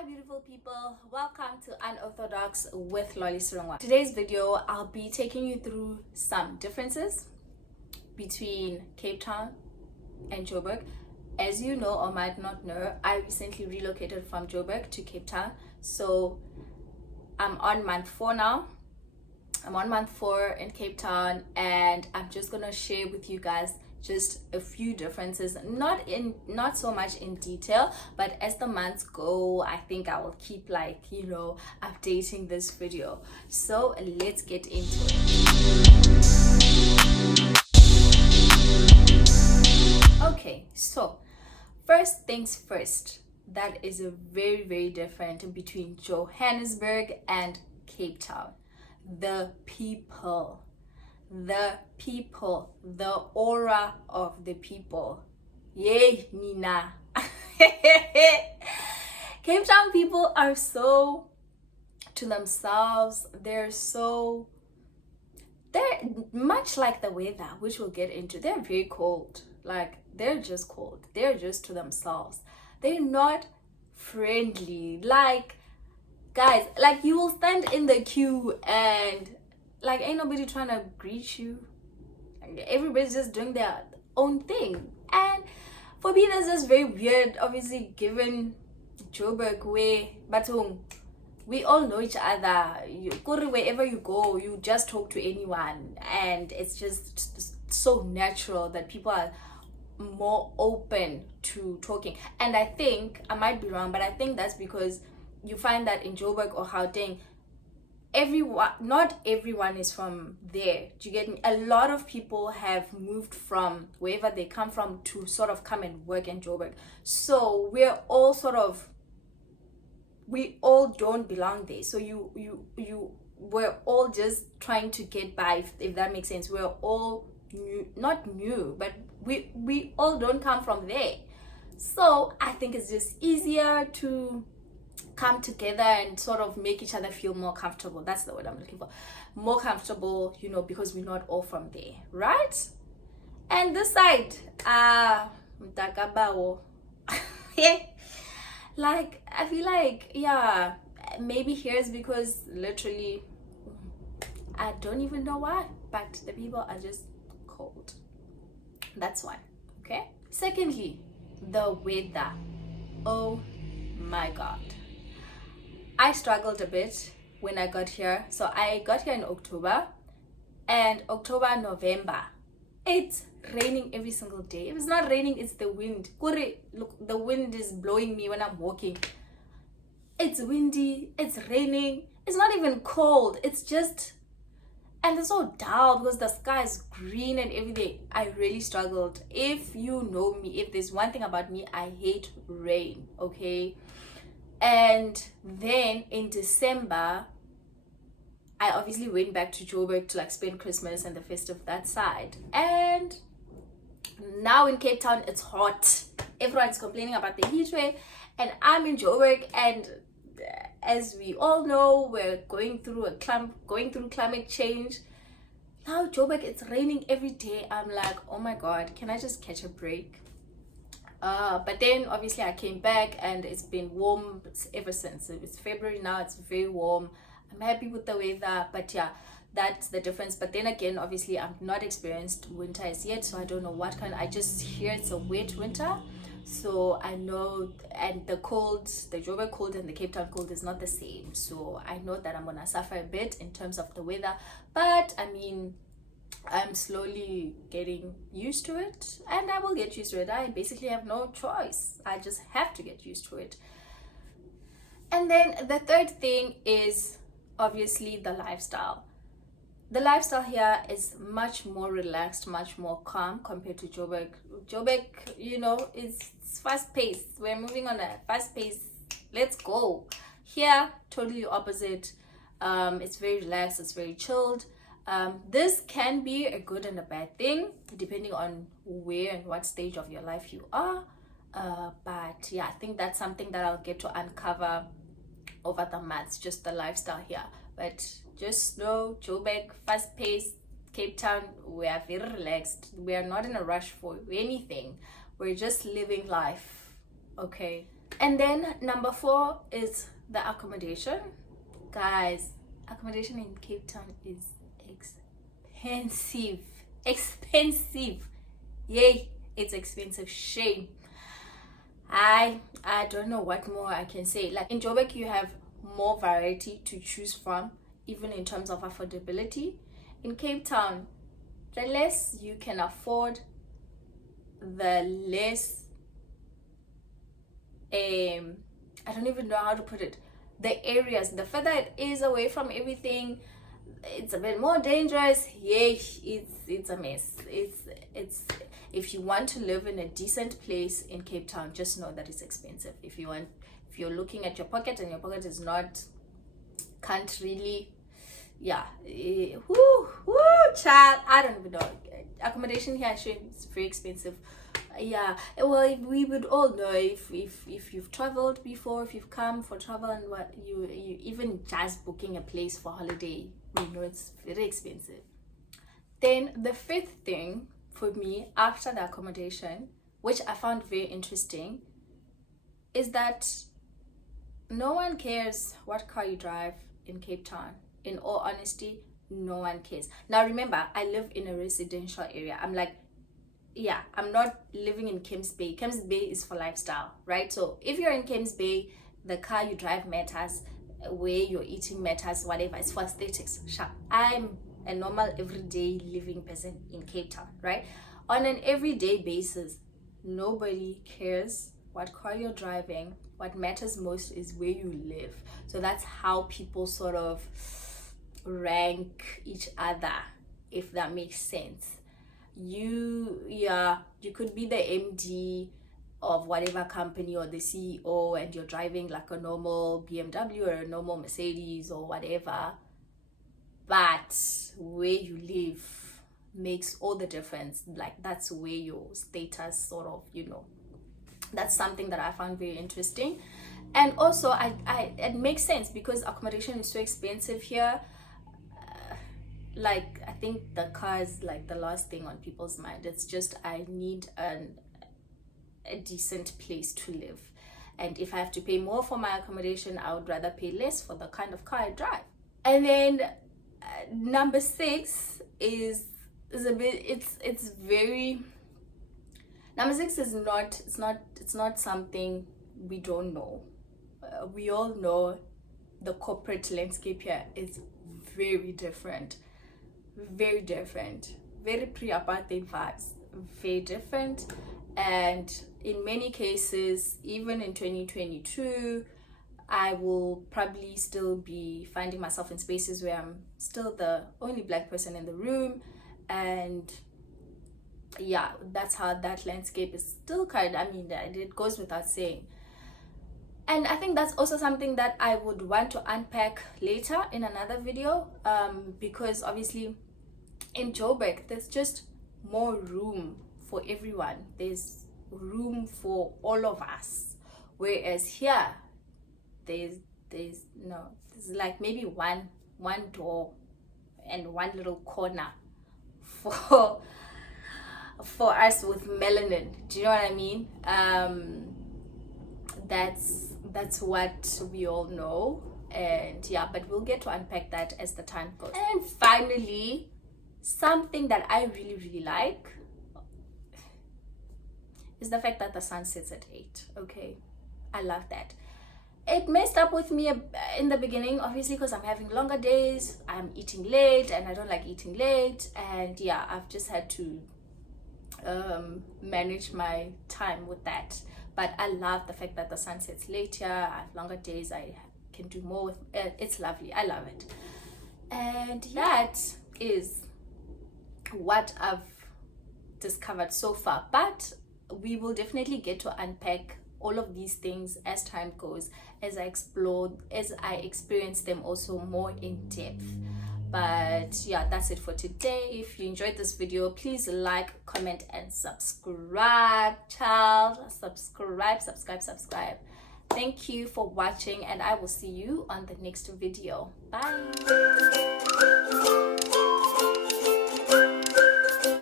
Hi beautiful people, welcome to Unorthodox with Lolly Surungwa. Today's video, I'll be taking you through some differences between Cape Town and Joburg. As you know or might not know, I recently relocated from Joburg to Cape Town. So I'm on month 4 now. I'm on month 4 in Cape Town, and I'm just gonna share with you guys just a few differences, not so much in detail, but as the months go, I think I will keep updating this video. So let's get into it. Okay, so first things first, that is a very different between Johannesburg and Cape Town. The people, the aura of the people. Yay, Nina. Cape Town people are so to themselves. They're much like the weather, which we'll get into. They're very cold. They're just cold. They're just to themselves. They're not friendly. Guys, you will stand in the queue and ain't nobody trying to greet you. Everybody's just doing their own thing. And for me, that's just very weird, obviously, given Joburg way. But we all know each other. Wherever you go, you just talk to anyone. And it's just so natural that people are more open to talking. And I think, I might be wrong, but I think that's because you find that in Joburg or Gauteng, not everyone is from there. Do you get me? A lot of people have moved from wherever they come from to sort of come and work in Joburg. So we all don't belong there. So we're all just trying to get by, if that makes sense. We're all not new, but we all don't come from there. So I think it's just easier to come together and sort of make each other feel more comfortable. That's the word I'm looking for. More comfortable, because we're not all from there, right? And this side, Mtakabawo. I feel maybe here is because literally, I don't even know why, but the people are just cold. That's one, okay? Secondly, the weather. Oh my God. I struggled a bit when I got here. So I got here in October, and November, it's raining every single day. If it's not raining, it's the wind. Look, the wind is blowing me when I'm walking. It's windy, it's raining. It's not even cold. It's just, and it's so dull because the sky is green and everything. I really struggled. If you know me, if there's one thing about me, I hate rain, okay? And then in December, I obviously went back to Joburg to spend Christmas and the festive that side. And now in Cape Town, it's hot. Everyone's complaining about the heat wave, and I'm in Joburg, and as we all know, we're going through climate change. Now Joburg, it's raining every day. I'm like, oh my God, can I just catch a break? But then obviously I came back and it's been warm ever since. It's February now, it's very warm. I'm happy with the weather, but yeah, that's the difference. But then again, obviously I'm not experienced winter as yet, so I don't know what kind. I just hear it's a wet winter, so I know. And the cold, the Joburg cold and the Cape Town cold is not the same, so I know that I'm gonna suffer a bit in terms of the weather. But I mean, I'm slowly getting used to it, and I will get used to it. I basically have no choice. I just have to get used to it. And then the third thing is obviously the lifestyle. The lifestyle here is much more relaxed, much more calm compared to Joburg. Joburg, it's fast paced. We're moving on a fast pace. Let's go. Here, totally opposite. It's very relaxed. It's very chilled. This can be a good and a bad thing depending on where and what stage of your life you are. But yeah, I think that's something that I'll get to uncover over the months, just the lifestyle here. But just know, Joburg, fast paced, Cape Town, we are very relaxed. We are not in a rush for anything. We're just living life, okay? And then number 4 is the accommodation. Guys, accommodation in Cape Town is expensive. Yay, it's expensive. Shame. I don't know what more I can say. Like in Joburg, you have more variety to choose from, even in terms of affordability. In Cape Town, the less you can afford, the less I don't even know how to put it. The areas, the further it is away from everything, it's a bit more dangerous. Yeah, it's a mess. It's if you want to live in a decent place in Cape Town, just know that it's expensive. If you're looking at your pocket and your pocket is not, can't really, yeah, child, I don't even know. Accommodation here is very expensive. Yeah, well, we would all know if you've traveled before, if you've come for travel, and what you even just booking a place for holiday, you know, it's very expensive. Then the 5th thing for me after the accommodation, which I found very interesting, is that no one cares what car you drive in Cape Town. In all honesty, no one cares. Now remember, I live in a residential area. I'm like, yeah, I'm not living in Camps Bay. Camps Bay is for lifestyle, right? So if you're in Camps Bay, the car you drive matters, where you're eating matters, whatever. It's for aesthetics. Sure. I'm a normal everyday living person in Cape Town, right? On an everyday basis, nobody cares what car you're driving. What matters most is where you live. So that's how people sort of rank each other, if that makes sense. You could be the MD of whatever company or the CEO, and you're driving like a normal BMW or a normal Mercedes or whatever, but where you live makes all the difference. Like that's where your status sort of, you know, that's something that I found very interesting. And also it makes sense because accommodation is so expensive here. Like I think the car is like the last thing on people's mind. It's just I need a decent place to live, and if I have to pay more for my accommodation, I would rather pay less for the kind of car I drive. And then number 6 is a bit, it's very, number 6 is not something we don't know. We all know the corporate landscape here is very different, very pre-apartheid vibes, very different. And in many cases, even in 2022, I will probably still be finding myself in spaces where I'm still the only black person in the room. And yeah, that's how that landscape is still kind of, I mean, it goes without saying. And I think that's also something that I would want to unpack later in another video, because obviously in Joburg, there's just more room for everyone. There's room for all of us. Whereas here, there's like maybe one door and one little corner for us with melanin. Do you know what I mean? That's what we all know. And yeah, but we'll get to unpack that as the time goes. And finally, something that I really like is the fact that the sun sets at 8. Okay, I love that. It messed up with me in the beginning, obviously, because I'm having longer days, I'm eating late, and I don't like eating late. And yeah, I've just had to manage my time with that. But I love the fact that the sun sets later, I have longer days, I can do more with it. It's lovely, I love it. And that is what I've discovered so far. But we will definitely get to unpack all of these things as time goes, as I explore, as I experience them also more in depth. But yeah, that's it for today. If you enjoyed this video, please like, comment, and subscribe, child. Subscribe. Thank you for watching, and I will see you on the next video. Bye.